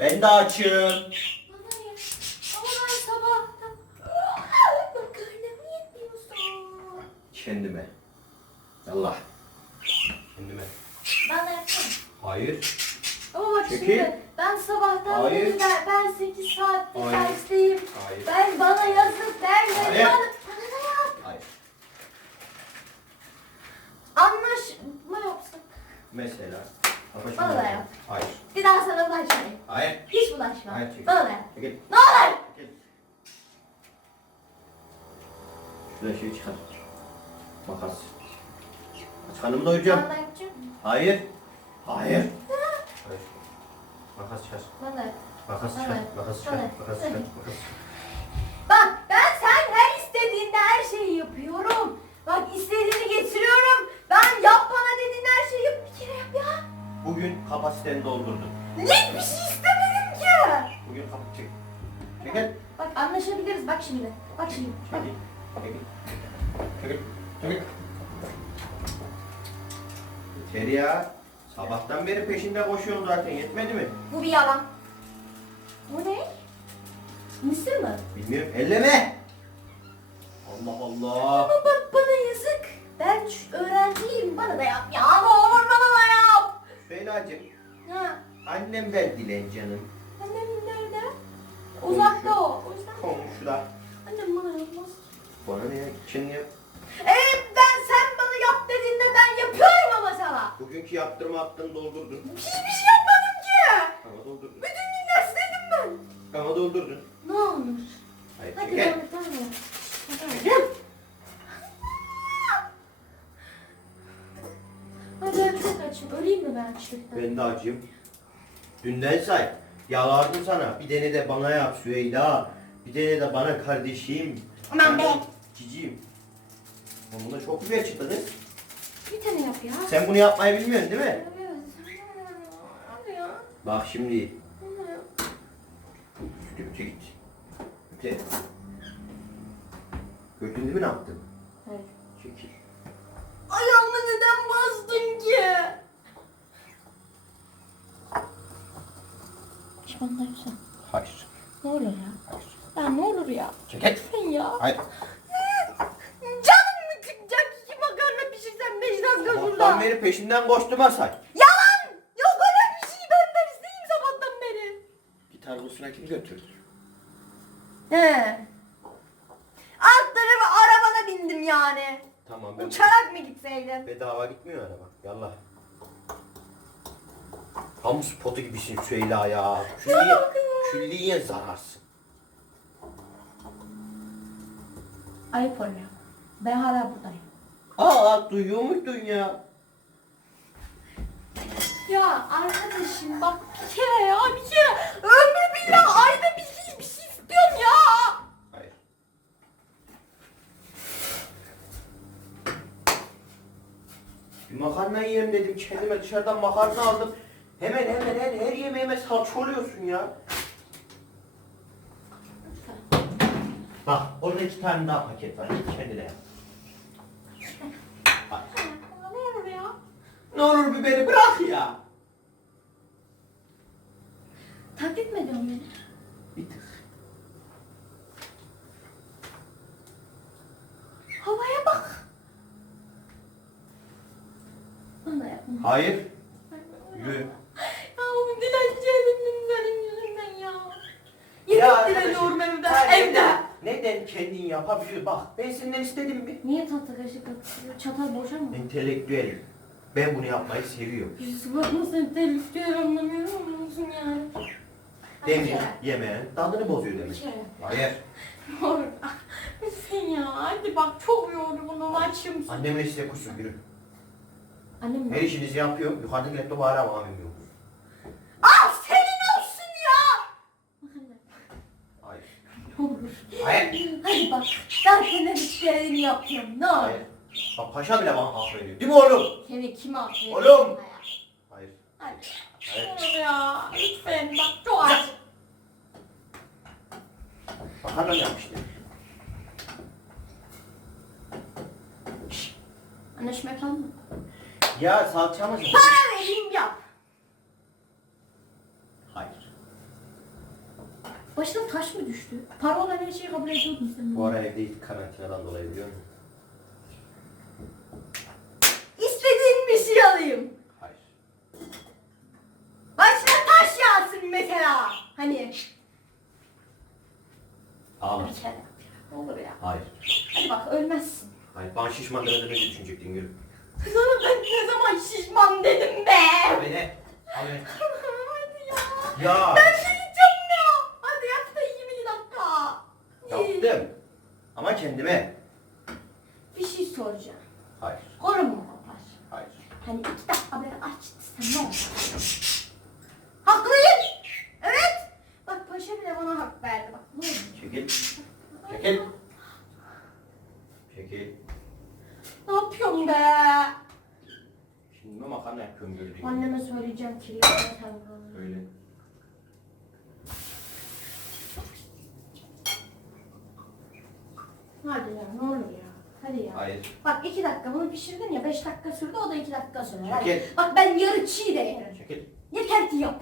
Ben de açım. Kendime. Allah. Kendime. Ben de yapacağım. Hayır. Ama bak Çekil. şimdi ben sabahtan Hayır. beri ben, ben 8 saattir Hayır. dersteyim. Hayır. Ben bana yazık derler. Hayır. Bana, bana ne yap? Hayır. Anlaşma yapsak. Mesela. Ama Bana da yap. Hayır. Bir daha sana bulaşmayayım. Hayır. Hiç bulaşma. Hayır, çekil. Bana da yap. Çekil. Ne olur. Çekil. Şuraya şey çıkar. Makas. Aç karnımı doyuracağım. Hayır. Hayır. Hayır. Makas çıkar. Ben de yap. Makas çıkar. Makas çıkar. Makas çıkar. Makas. Bak ben sen her istediğinde her şeyi yapıyorum. Bak istediğini getiriyorum. Ben yap bana dediğin her şeyi yap. Bir kere yap ya. Bugün kapasiteni doldurdun. Net bir şey istemedim ki. Bugün kapı çek. Çekil. Bak anlaşabiliriz bak şimdi. Bak şimdi. Bak. Çekil. Çekil. Çekil. Çekil. Yeter ya. Sabahtan beri peşinde koşuyorum zaten. Yetmedi mi? Bu bir yalan. Bu ne? Mısır mı? Bilmiyorum. Elleme. Allah Allah. Ama bak bana yazık. Ben öğrenciyim. Bana da yap ya. Ne olur bana da yap. Süheyla'cığım. Ha. Annem ver dilen canım. Annem nerede? Uzakta o. O yüzden Komşuda. annem bana yapmaz. Bana ne ya? Kendin yap. Evet ben sen bana yap dediğinde ben yapıyorum ama sana. Bugünkü yaptırma hakkını doldurdun. Hiçbir şey yapmadım ki. Ama doldurdun. Bütün gün dersteydim ben. Ama doldurdun. Ne olur. Hayır Hadi çekil. tamam tamam. Açım. Öleyim mi ben açlıktan? Ben de acıyım. Dünden say. Yalvardım sana. Bir tane de bana yap Süheyla. Bir tane de bana kardeşim. Aman be. Cicim. Ama Bunda çok güzel çıktı kız. Bir tane yap ya. Sen bunu yapmayı bilmiyorsun değil mi? Evet. Ya. Bak şimdi. Sütü öte git. Öte. Gördün değil mi ne yaptım? Hayır. Çekil. Ayağımı neden bastın ki? Pişmanlar mısın? Hayır. Ne olur ya? Hayır. Ya ne olur ya? Çekil. Lütfen ya. Hayır. Canım mı çıkacak? İki makarna pişirsen beş dakika şurada. beri peşinden koştum Asay. Yalan! Yok öyle bir şey ben dersteyim sabahtan beri. Gitar kursuna kim götürdü? He. Alt tarafı arabana bindim yani. Tamam ben Uçarak mı gitseydim? bedava gitmiyor araba. Yallah. Kamu spotu gibisin Süheyla ya. Külliye, külliye zararsın. Ayıp oluyor. Ben hala buradayım. Aa duyuyor muydun ya? Ya arkadaşım bak bir kere ya bir kere ömrü billah ayda bir şey, bir şey istiyorum ya. Hayır. Bir makarna yiyelim dedim. Kendime dışarıdan makarna aldım. Hemen hemen her, her yemeğime salça oluyorsun ya. Bak orada iki tane daha paket var. Git kendine. Bak. Ne olur ya? Ne olur bir beni bırak ya. Taklit mi ediyorsun beni? Bir tık. Havaya bak. Bana yapma. Hayır. Yürü. Ya bu dilenceydim senin yüzünden ya. Arkadaşım, evde. Evde. neden- kendin yapabiliyor? Bak ben senden istedim mi? Niye tatlı kaşık atıyor? Çatal boşa mı? Entelektüelim. Ben bunu yapmayı seviyorum. Yüzü bakma sen diyor anlamıyorum musun yani? Kere. yemeğin tadını bozuyor kere. Hayır. Olur. Lütfen ya. Hadi bak çok yorgunum açım. Annemle size kusur yürü. Annem? Her işinizi yapıyorum. Yukarıdaki laptopu hala bana vermiyor. Al senin olsun ya. Hayır. Ne olur. Hayır. Hadi bak. Ben senin işlerini yapıyorum. Ne olur. Hayır. Bak paşa bile bana hak veriyor. Değil mi oğlum? Seni kim affediyor? Oğlum. Hayır. Hadi. Hayır. Olur ya. Lütfen bak çok aç. Makarna yapmıştı. Anlaşma yapalım mı? Ya salçamız... Para vereyim yap. Hayır. Başına taş mı düştü? Para olan her şeyi kabul ediyordun sen. Bu ara evdeyiz karantinadan dolayı biliyor musun? İstediğin bir şey alayım. Hayır. Başına taş yağsın mesela. Hani. Ağlar. Bir kere yap ya. Olur ya. Hayır. Hadi bak ölmezsin. Hayır. Bana şişman demeden önce düşünecektin gülüm. Sana ben ne zaman şişman dedim be. Al beni. Al beni. Hadi ya. Ya. Ben de yiyeceğim ya. Hadi yap da yiyeyim iki dakika. Yaptım. Ama kendime. Bir şey soracağım. Hayır. Korun mu kopar? Hayır. Hani iki dakika böyle açtıysan ne olur? Haklıyım. Evet. Bak paşa bile bana hak verdi. Bak ne olur. Çekil. Çekil. Çekil. Ne yapıyorsun be? Şimdi makarna yapıyorum gördüğün gibi. Anneme söyleyeceğim ki Öyle. Hadi ya ne olur ya. Hadi ya. Hayır. Bak iki dakika bunu pişirdin ya beş dakika sürdü o da iki dakika. Hadi. Çekil. Bak ben yarı çiğ de yerim. Çekil. Yeter ki yap.